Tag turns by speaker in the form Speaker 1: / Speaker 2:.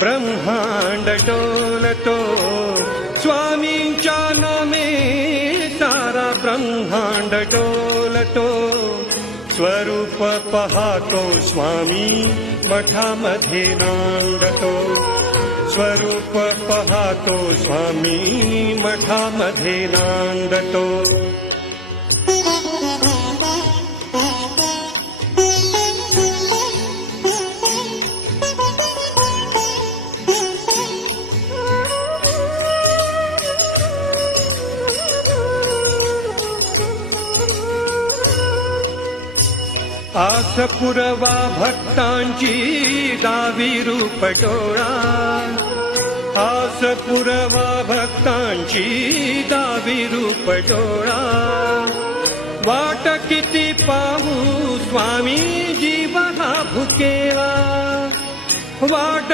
Speaker 1: ब्रह्मांड डोलतो स्वामींच्या नामे सारा ब्रह्मांड डोलतो स्वरूप पाहतो स्वामी मठामध्ये नांदतो स्वरूप पाहतो स्वामी मठामध्ये नांदतो आस पुरवा भक्तांची दावी रूप डोळा आस पुरवा भक्तांची दावी रूप डोळा वाट किती पाहू स्वामी जीव भुकेवा. भुकेला वाट